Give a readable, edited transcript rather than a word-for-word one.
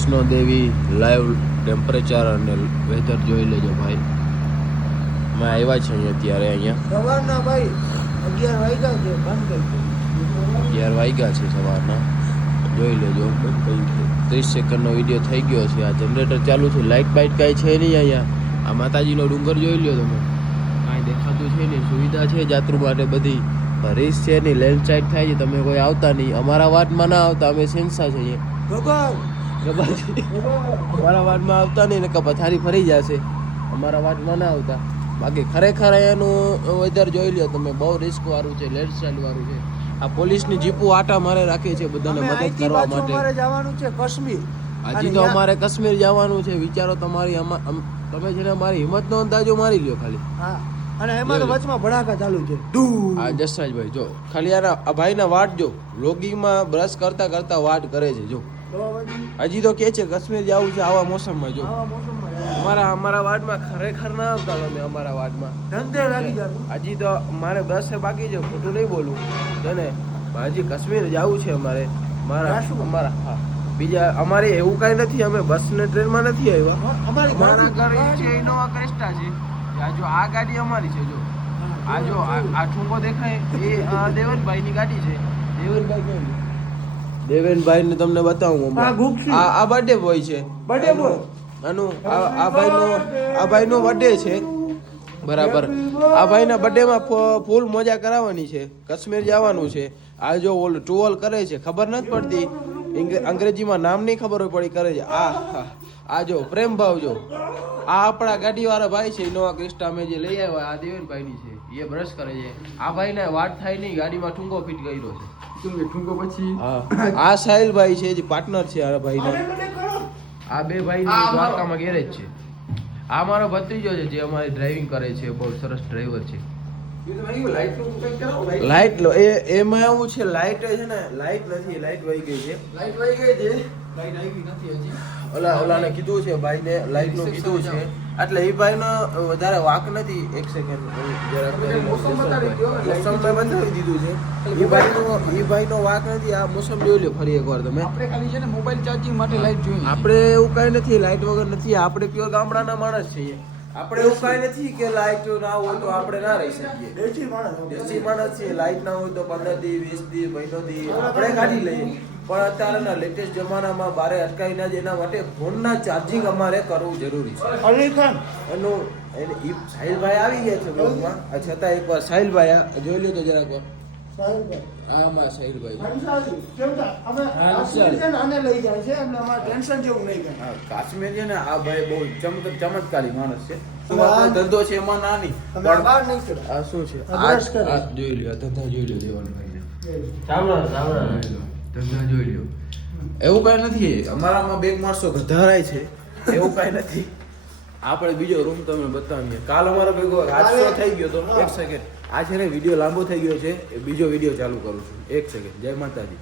Vaishno Devi live temperature અને weather જોઈ લેજો ભાઈ. અમે આવ્યા છે અહીંયા અત્યારે સવારના ભાઈ 11 વાગ્યા છે, બંધ કરી દો. 11 વાગ્યા છે સવારના. જોઈ લેજો 30 સેકન્ડનો વિડીયો થઈ ગયો છે. આ જનરેટર ચાલુ છે, લાઇટ બાઇટ કાંઈ છે નહીં અહીંયા. આ માતાજીનો ડુંગર જોઈ લ્યો તમે, કાંઈ દેખાતું છે નહીં. સુવિધા છે જાત્રુ માટે બધી, રીસ છે નહીં, લેન્ડ સાઇડ થાય છે. તમે કોઈ આવતા નહીં, અમારા વાટમાં ના આવતા, અમે સેન્સા છીએ. અમારા વાટમાં આવતા નહીં ને પથારી ફરી જશે. અમારા વાટમાં ના આવતા. બાકી ખરેખર એનું વેધર જોઈ લ્યો તમે, બહુ રિસ્ક વાળું છે, લેન્ડ સાઇડ વાળું છે. આ પોલીસની જીપો આટા મારે રાખે છે બધાને મદદ કરવા માટે. અમારે જવાનું છે કાશ્મીર. હજી તો અમારે કાશ્મીર જવાનું છે. વિચારો તમારી, તમે જેને મારી હિંમત નો અંદાજો મારી લ્યો ખાલી. હા, અને એમાં તો વચમાં ભડાકા ચાલુ છે. આ જસરાજભાઈ જો ખાલી આ ભાઈના વાટ જો, લોગીમાં બ્રશ કરતા કરતા વાટ કરે છે જો. હજી તો કે છે કાશ્મીર જવું છે આવા મોસમમાં જો. અમારા વાટમાં ખરેખર ના આવતા તમે. અમારા વાટમાં ધંધે લાગી જાતું. હજી તો મારે 10 બાકી છે, ખોટું નહીં બોલું તને. હજી કાશ્મીર જવું છે અમારે. અમારા હા, બીજા અમારે એવું કાંઈ નથી. અમે બસ ને ટ્રેનમાં નથી આવ્યા. અમારા ઘરે છે ઇનોવા ક્રેસ્ટા છે. આ ગાડી અમારી છે જો. આ જો આ ઠુંગો દેખાય એ દેવનભાઈ ની ગાડી છે. દેવનભાઈ કેવી? દેવેનભાઈ ને તમને બતાવું. આ બર્થડે બોય છે. બર્થડે બોય આનું આ ભાઈનો બર્થડે છે બરાબર. આ ભાઈના બર્થડેમાં ફૂલ મજા કરાવવાની છે. કાશ્મીર જવાનું છે. આ જો ઓલ ટુવલ કરે છે, ખબર નથી પડતી અંગ્રેજીમાં નામ નહીં ખબર હોય પડી કરે છે. આ જો પ્રેમ ભાવ જો, આ આપણા ગાડીવાળા ભાઈ છે ઇનોવા ક્રિસ્ટા અમે જે લઈ આવ્યા. આ દેવેનભાઈની છે, એ બ્રશ કરે છે. આ ભાઈને વાત થાય નહીં, ગાડીમાં ઠુંગો ફિટ કર્યો છે. ઠુંગો પછી હા, આ સાહિલભાઈ છે જે પાર્ટનર છે આ ભાઈના. આ બે ભાઈ દ્વારકામાં ગેરેજ છે. આ મારો ભત્રીજો છે જે અમારી ડ્રાઇવિંગ કરે છે, બહુ સરસ ડ્રાઈવર છે. લાઈટ લો એમાં એવું છે, લાઈટ છે ને, લાઈટ નથી, લાઈટ વહી ગઈ છે. લાઈટ વહી ગઈ છે, લાઈટ આવી નથી હજી. ઓલાને કીધું છે ભાઈને, લાઈટ નું કીધું છે. એટલે એ ભાઈ નો વધારે વાક નથી. એક સેકન્ડ મોસમ બતાવી દીધું છે. એ ભાઈ નો વાક નથી. આ મોસમ જોઈ લો ફરી એકવાર તમે. આપણે ખાલી છે ને મોબાઈલ ચાર્જિંગ માટે લાઈટ જોઈએ. આપણે એવું કઈ નથી, લાઈટ વગર નથી. આપણે પ્યોર ગામડાના માણસ છીએ. આપણે એવું કઈ નથી કે લાઈટ ના હોય તો આપણે ના રહી શકીએ. દેશી માણસ છીએ. લાઈટ ના હોય તો 15 દી 20 દી મહિનો દી આપણે કાઢી લઈએ. પણ અત્યારના લેટેસ્ટ જમાનામાં બારે અટકાઈ ના જાય, એના માટે ફોનના ચાર્જિંગ અમારે કરવું જરૂરી છે. અલી ખાન એનું સાહિલભાઈ આવી ગયા છે બ્લોગમાં. છતાં એકવાર સાહિલભાઈ જોઈ લો તો જરાક વાર. આમાં સાહિલભાઈ કાશ્મીર છે ને, આ ભાઈ બહુ ચમત્કારી માણસ છે. ધંધો છે એમાં નાની આ શું છે જોઈ લ્યો. ધંધા જોઈ લ્યો દેવાનભાઈ ધંધા જોઈ લ્યો. એવું કઈ નથી. અમારામાં બેગ માણસો ગધારાય છે, એવું કઈ નથી. આપણે બીજો રૂમ તમને બતાવીએ. કાલ અમારો ભેગો હાદસો થઈ ગયો તો. એક સેકન્ડ, આ છે ને વિડીયો લાંબો થઈ ગયો છે. બીજો વિડીયો ચાલુ કરું છું. એક સેકન્ડ. જય માતાજી.